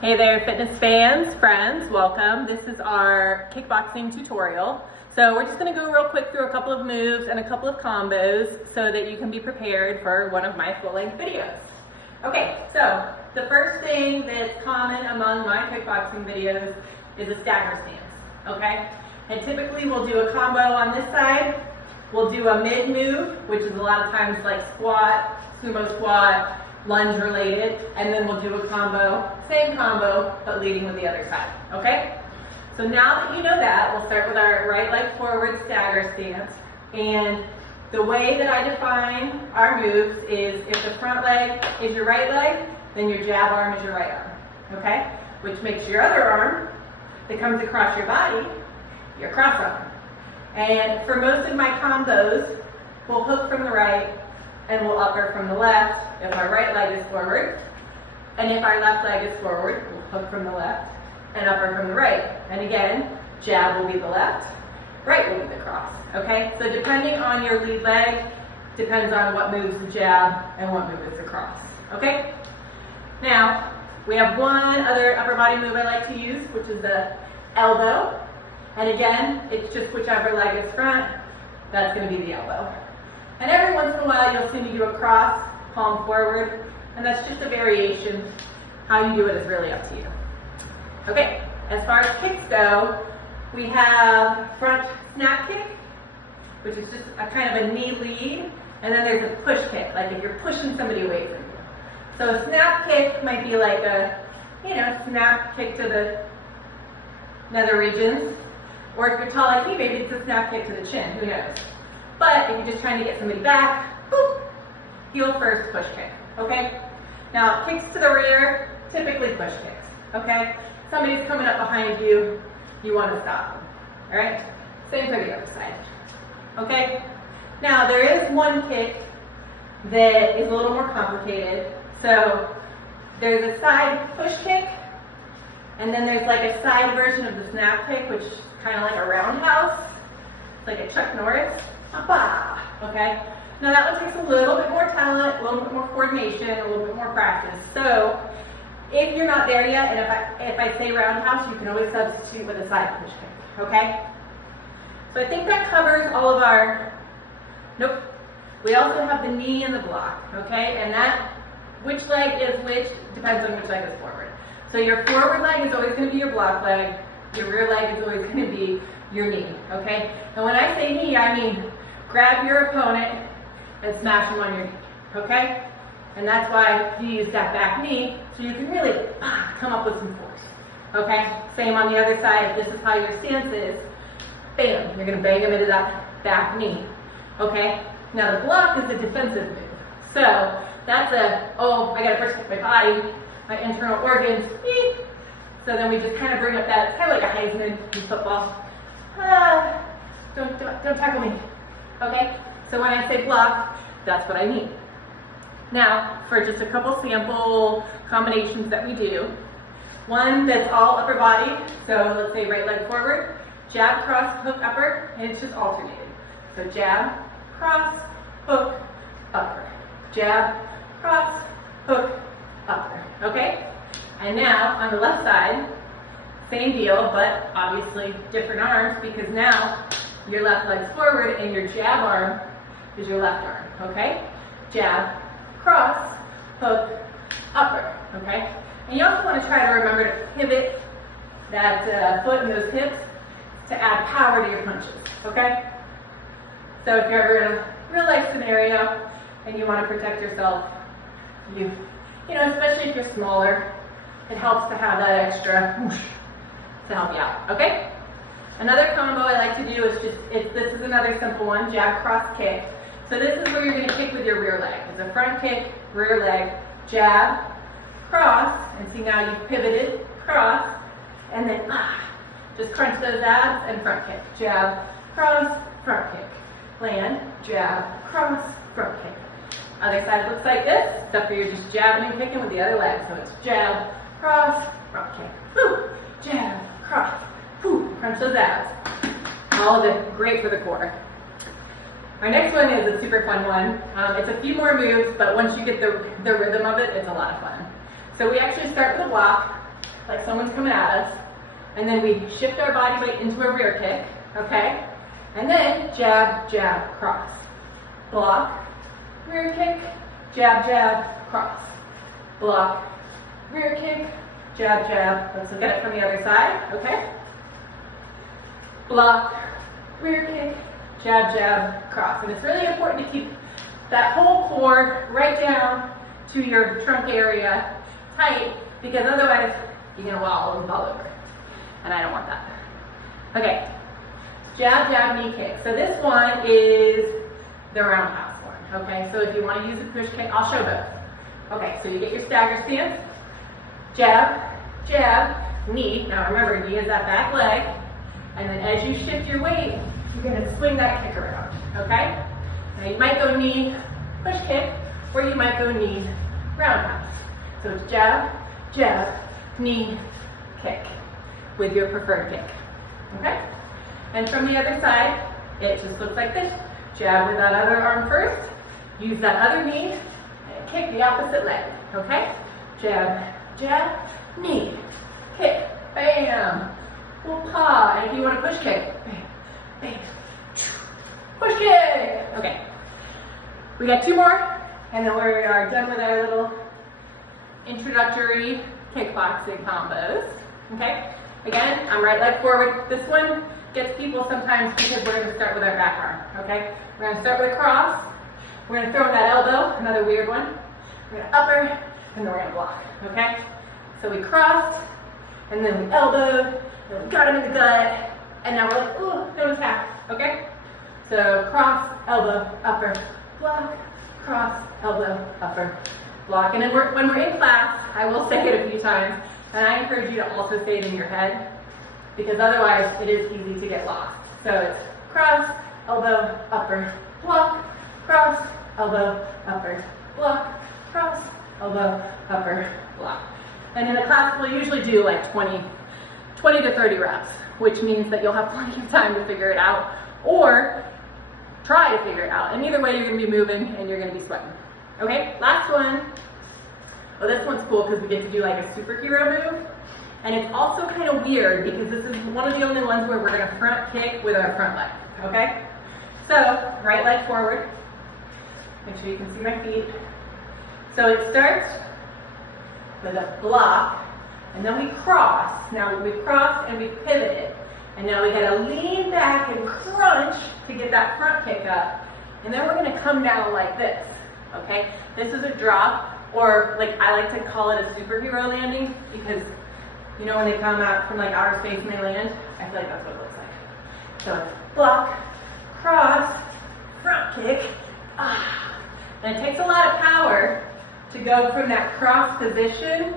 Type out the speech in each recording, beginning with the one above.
Hey there, fitness fans, friends, welcome. This is our kickboxing tutorial. So we're just gonna go real quick through a couple of moves and a couple of combos so that you can be prepared for one of my full-length videos. Okay, so the first thing that's common among my kickboxing videos is a stagger stance, okay? And typically we'll do a combo on this side. We'll do a mid move, which is a lot of times like squat, sumo squat, lunge related, and then we'll do a combo, same combo, but leading with the other side, okay? So now that you know that, we'll start with our right leg forward stagger stance. And the way that I define our moves is if the front leg is your right leg, then your jab arm is your right arm, okay? Which makes your other arm that comes across your body, your cross arm. And for most of my combos, we'll hook from the right and we'll upper from the left if our right leg is forward. And if our left leg is forward, we'll hook from the left and upper from the right. And again, jab will be the left, right will be the cross, okay? So depending on your lead leg, depends on what moves the jab and what move is the cross, okay? Now, we have one other upper body move I like to use, which is the elbow. And again, it's just whichever leg is front, that's gonna be the elbow. And every once in a while, you'll see me do a cross, palm forward, and that's just a variation. How you do it is really up to you. Okay, as far as kicks go, we have front snap kick, which is just a kind of a knee lead, and then there's a push kick, like if you're pushing somebody away from you. So a snap kick might be like a, snap kick to the nether regions, or if you're tall like me, maybe it's a snap kick to the chin, who knows. But if you're just trying to get somebody back, boop, heel first, push kick, okay? Now, kicks to the rear, typically push kicks, okay? Somebody's coming up behind you, you want to stop them, all right? Same for the other side, okay? Now, there is one kick that is a little more complicated. So, there's a side push kick, and then there's like a side version of the snap kick, which is kind of like a roundhouse, like a Chuck Norris. Okay? Now that one takes a little bit more talent, a little bit more coordination, a little bit more practice. So if you're not there yet, and if I say roundhouse, you can always substitute with a side push kick, okay? So I think that covers all of our, nope. We also have the knee and the block, okay? And that, which leg is which, depends on which leg is forward. So your forward leg is always going to be your block leg, your rear leg is always going to be your knee, okay? And when I say knee, I mean grab your opponent and smash them on your knee, okay? And that's why you use that back knee, so you can really come up with some force, okay? Same on the other side, if this is how your stance is, bam, you're gonna bang them into that back knee, okay? Now the block is a defensive move. So that's a, I gotta protect my body, my internal organs, beep. So then we just kind of bring up that, it's kind of like a Heisman in football. Don't tackle me, okay? So when I say block, that's what I mean. Now, for just a couple sample combinations that we do, one that's all upper body, so let's say right leg forward, jab, cross, hook, upper, and it's just alternating. So jab, cross, hook, upper. Jab, cross, hook, upper, okay? And now, on the left side, same deal, but obviously different arms because now your left leg's forward and your jab arm is your left arm, okay? Jab, cross, hook, upper, okay? And you also want to try to remember to pivot that foot and those hips to add power to your punches, okay? So if you're ever in a real life scenario and you want to protect yourself, you know, especially if you're smaller, it helps to have that extra whoosh to help you out, okay? Another combo I like to do is this is another simple one, jab, cross, kick. So this is where you're gonna kick with your rear leg. It's a front kick, rear leg, jab, cross, and see now you've pivoted, cross, and then just crunch those abs and front kick. Jab, cross, front kick. Land, jab, cross, front kick. Other side looks like this, except for you're just jabbing and kicking with the other leg. So it's jab, cross, front kick. Woo! Jab, cross, woo! Crunch those abs. All of it great for the core. Our next one is a super fun one. It's a few more moves, but once you get the rhythm of it, it's a lot of fun. So we actually start with a block, like someone's coming at us, and then we shift our body weight into a rear kick, okay? And then jab, jab, cross. Block, rear kick, jab, jab, cross. Block, rear kick, jab, jab. Let's look at it from the other side, okay? Block, rear kick, jab, jab, cross. And it's really important to keep that whole core right down to your trunk area tight, because otherwise you're gonna wobble and fall over. And I don't want that. Okay, jab, jab, knee kick. So this one is the roundhouse one, okay? So if you wanna use a push kick, I'll show both. Okay, so you get your stagger stance, jab, jab, knee. Now remember, knee is that back leg. And then as you shift your weight, you're gonna swing that kick around, okay? Now you might go knee, push kick, or you might go knee, roundhouse. So it's jab, jab, knee, kick with your preferred kick, okay? And from the other side, it just looks like this. Jab with that other arm first, use that other knee, and kick the opposite leg, okay? Jab, jab, knee, kick, bam, whoop-ha. And if you want to push kick, bam, bam, push kick. Okay, we got two more, and then we are done with our little introductory kickboxing combos, okay? Again, I'm right leg forward. This one gets people sometimes because we're going to start with our back arm, okay? We're going to start with a cross. We're going to throw in that elbow, another weird one. We're going to upper, and then we're going to block, okay? So we crossed, and then we elbowed, then we got him in the gut, and now we're like, ooh, that was half, okay? So cross, elbow, upper, block, cross, elbow, upper, block. And then when we're in class, I will say it a few times, and I encourage you to also say it in your head, because otherwise it is easy to get lost. So it's cross, elbow, upper, block, cross, elbow, upper, block, cross, elbow, upper, block. And in a class, we'll usually do like 20 to 30 reps, which means that you'll have plenty of time to figure it out, or try to figure it out. And either way, you're going to be moving and you're going to be sweating. Okay, last one. Oh, this one's cool because we get to do like a superhero move. And it's also kind of weird because this is one of the only ones where we're going to front kick with our front leg. Okay? So, right leg forward. Make sure you can see my feet. So it starts with a block, and then we cross. Now we cross and we pivot it. And now we gotta lean back and crunch to get that front kick up. And then we're gonna come down like this, okay? This is a drop, or like I like to call it a superhero landing, because you know when they come out from like outer space and they land? I feel like that's what it looks like. So it's block, cross, front kick, ah. And it takes a lot of power to go from that cross position,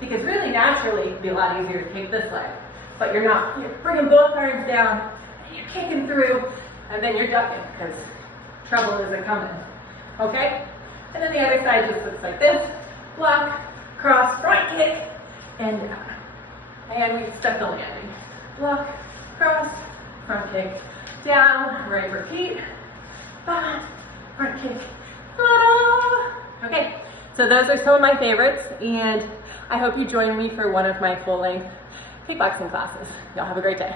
because really naturally it'd be a lot easier to kick this leg. But you're not. You're bringing both arms down, and you're kicking through, and then you're ducking, because trouble isn't coming. Okay? And then the other side just looks like this. Block, cross, front kick, and down. And we stuck the landing. Block, cross, front kick, down, right, repeat. Front kick. Okay, so those are some of my favorites, and I hope you join me for one of my full-length kickboxing classes. Y'all have a great day.